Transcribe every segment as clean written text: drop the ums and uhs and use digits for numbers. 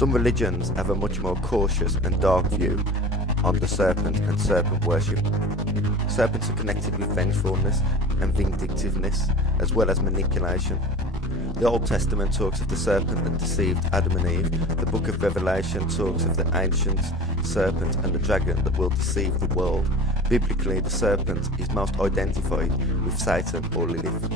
Some religions have a much more cautious and dark view on the serpent and serpent worship. Serpents are connected with vengefulness and vindictiveness, as well as manipulation. The Old Testament talks of the serpent that deceived Adam and Eve. The book of Revelation talks of the ancient serpent and the dragon that will deceive the world. Biblically, the serpent is most identified with Satan or Lilith.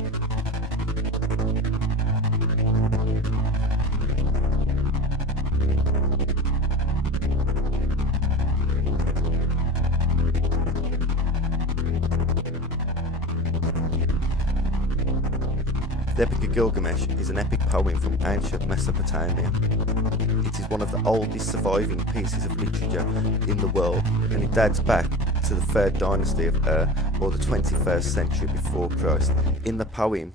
The Epic of Gilgamesh is an epic poem from ancient Mesopotamia. It is one of the oldest surviving pieces of literature in the world, and it dates back to the 3rd dynasty of Ur, or the 21st century before Christ. In the poem,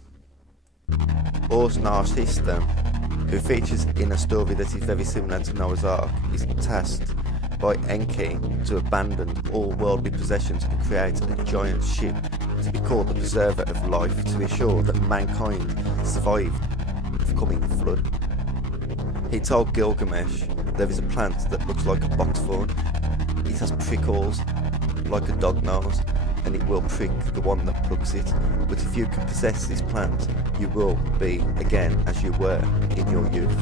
Ur-Narcissus, who features in a story that is very similar to Noah's Ark, is tasked by Enki to abandon all worldly possessions and create a giant ship to be called the Preserver of Life, to ensure that mankind survived the coming flood. He told Gilgamesh there is a plant that looks like a box thorn. It has prickles like a dog nose, and it will prick the one that plucks it. But if you can possess this plant, you will be again as you were in your youth.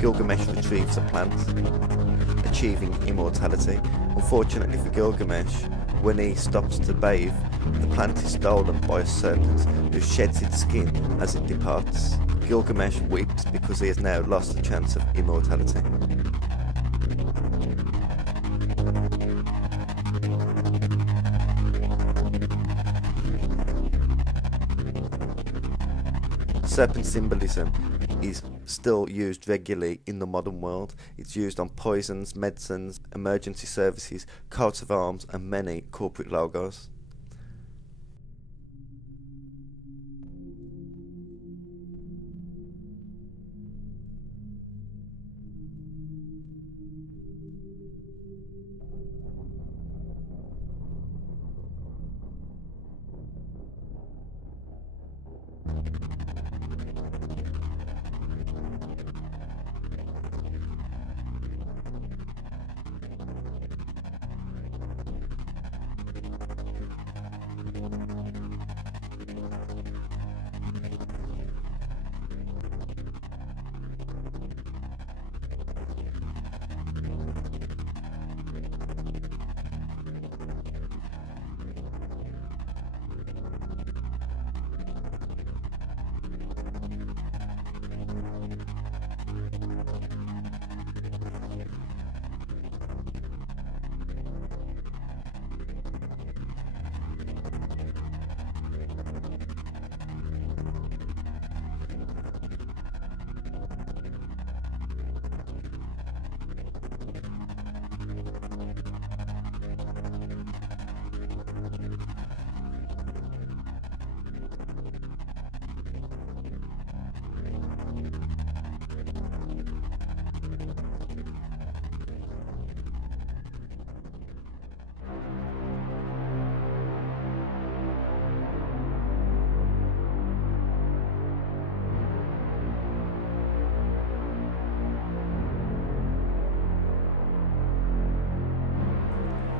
Gilgamesh retrieves the plant, achieving immortality. Unfortunately for Gilgamesh, when he stops to bathe, the plant is stolen by a serpent who sheds its skin as it departs. Gilgamesh weeps because he has now lost the chance of immortality. Serpent symbolism is still used regularly in the modern world. It's used on poisons, medicines, emergency services, coats of arms, and many corporate logos.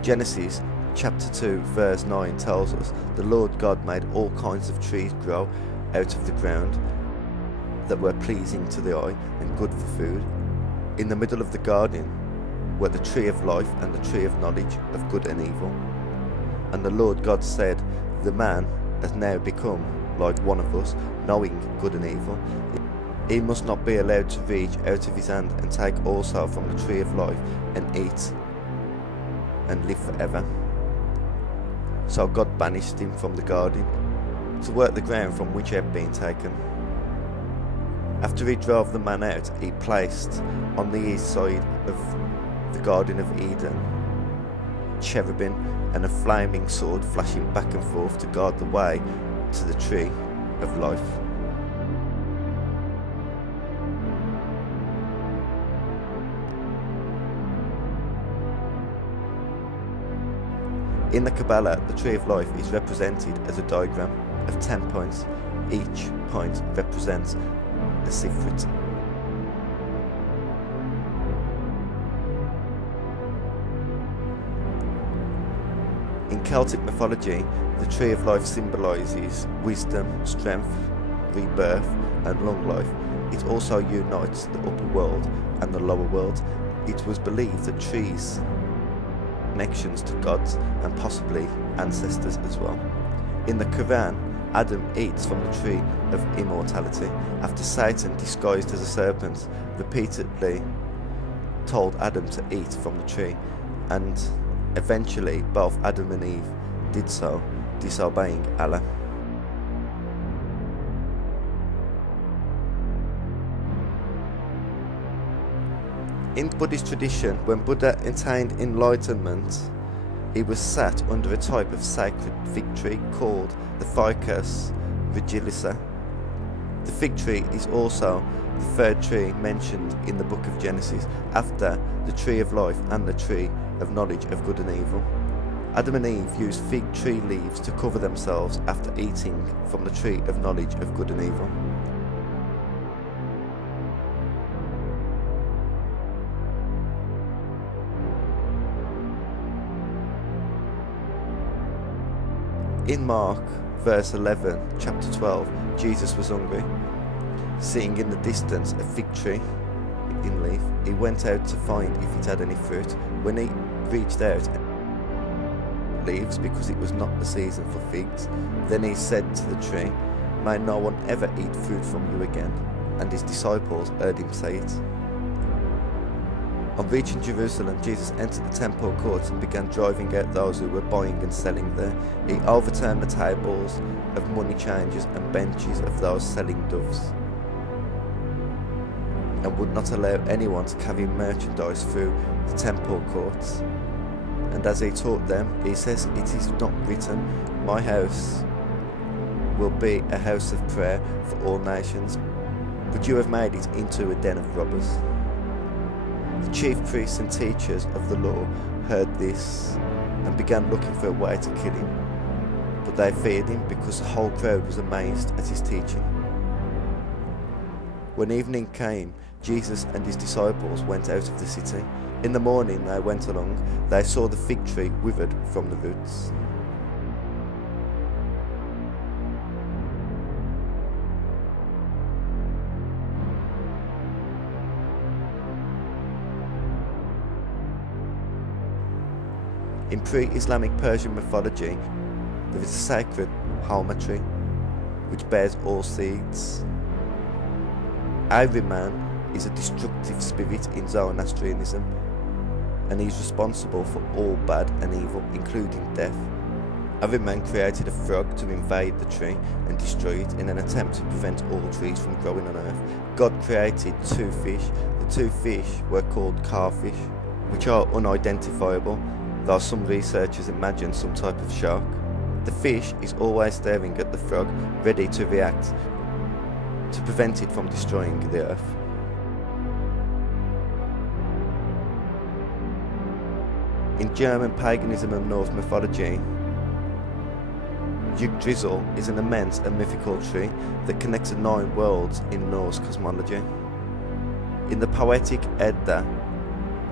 Genesis chapter 2 verse 9 tells us the Lord God made all kinds of trees grow out of the ground that were pleasing to the eye and good for food. In the middle of the garden were the tree of life and the tree of knowledge of good and evil. And the Lord God said, the man has now become like one of us, knowing good and evil. He must not be allowed to reach out of his hand and take also from the tree of life and eat and live forever. So God banished him from the garden to work the ground from which he had been taken. After he drove the man out, he placed on the east side of the Garden of Eden cherubim and a flaming sword flashing back and forth to guard the way to the tree of life. In the Kabbalah, the tree of life is represented as a diagram of 10 points. Each point represents a secret. In Celtic mythology, the tree of life symbolises wisdom, strength, rebirth and long life. It also unites the upper world and the lower world. It was believed that trees connections to gods and possibly ancestors as well. In the Quran, Adam eats from the tree of immortality after Satan, disguised as a serpent, repeatedly told Adam to eat from the tree, and eventually both Adam and Eve did so, disobeying Allah. In Buddhist tradition, when Buddha attained enlightenment, he was sat under a type of sacred fig tree called the Ficus Vigilica. The fig tree is also the third tree mentioned in the book of Genesis, after the tree of life and the tree of knowledge of good and evil. Adam and Eve used fig tree leaves to cover themselves after eating from the tree of knowledge of good and evil. In Mark, verse 11, chapter 12, Jesus was hungry. Seeing in the distance a fig tree in leaf, he went out to find if it had any fruit. When he reached out, leaves, because it was not the season for figs, then he said to the tree, "May no one ever eat fruit from you again." And his disciples heard him say it. On reaching Jerusalem, Jesus entered the temple courts and began driving out those who were buying and selling there. He overturned the tables of money changers and benches of those selling doves, and would not allow anyone to carry merchandise through the temple courts. And as he taught them, he says, "It is not written, 'My house will be a house of prayer for all nations,' but you have made it into a den of robbers." The chief priests and teachers of the law heard this and began looking for a way to kill him, but they feared him because the whole crowd was amazed at his teaching. When evening came, Jesus and his disciples went out of the city. In the morning they went along, they saw the fig tree withered from the roots. In pre-Islamic Persian mythology, there is a sacred halma tree which bears all seeds. Ahriman is a destructive spirit in Zoroastrianism, and he is responsible for all bad and evil, including death. Ahriman created a frog to invade the tree and destroy it in an attempt to prevent all trees from growing on earth. God created two fish. The two fish were called carfish, which are unidentifiable, though some researchers imagine some type of shark. The fish is always staring at the frog, ready to react to prevent it from destroying the earth. In German paganism and Norse mythology, Yggdrasil is an immense and mythical tree that connects the 9 worlds in Norse cosmology. In the poetic Edda,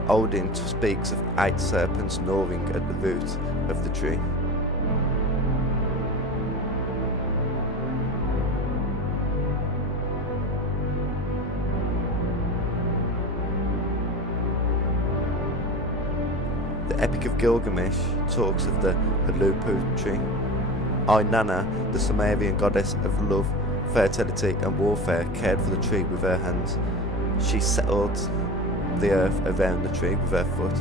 Odin speaks of 8 serpents gnawing at the root of the tree. The Epic of Gilgamesh talks of the Halupu tree. Inanna, the Sumerian goddess of love, fertility and warfare, cared for the tree with her hands. She settled the earth around the tree with her foot.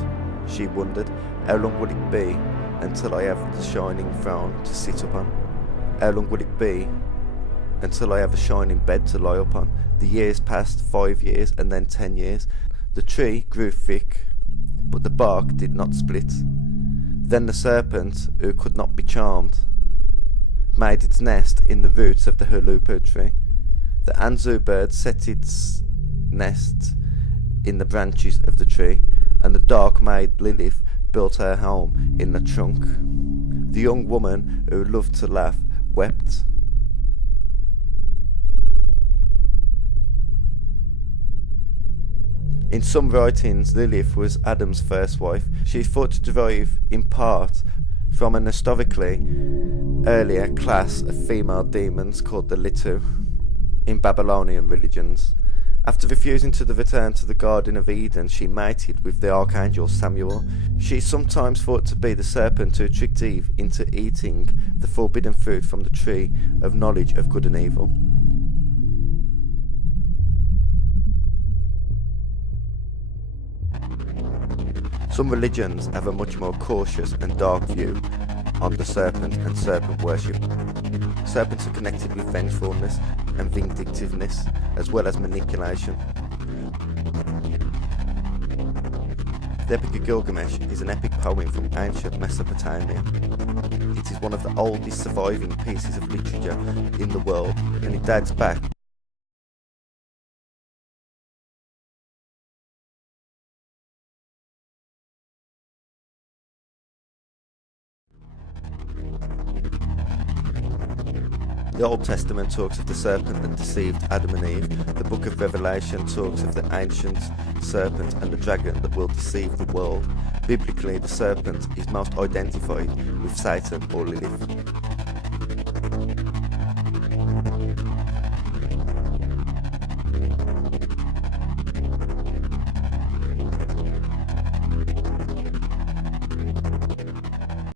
She wondered, how long will it be until I have the shining throne to sit upon? How long will it be until I have a shining bed to lie upon? The years passed, 5 years and then 10 years. The tree grew thick, but the bark did not split. Then the serpent, who could not be charmed, made its nest in the roots of the Halupu tree. The Anzu bird set its nest in the branches of the tree, and the dark-maid Lilith built her home in the trunk. The young woman, who loved to laugh, wept. In some writings, Lilith was Adam's first wife. She is thought to derive, in part, from an historically earlier class of female demons called the Litu in Babylonian religions. After refusing to return to the Garden of Eden, she mated with the archangel Samuel. She is sometimes thought to be the serpent who tricked Eve into eating the forbidden fruit from the tree of knowledge of good and evil. Some religions have a much more cautious and dark view on the serpent and serpent worship. Serpents are connected with vengefulness and vindictiveness, as well as manipulation. The Epic of Gilgamesh is an epic poem from ancient Mesopotamia. It is one of the oldest surviving pieces of literature in the world, and it dates back The Old Testament talks of the serpent that deceived Adam and Eve. The Book of Revelation talks of the ancient serpent and the dragon that will deceive the world. Biblically, the serpent is most identified with Satan or Lilith.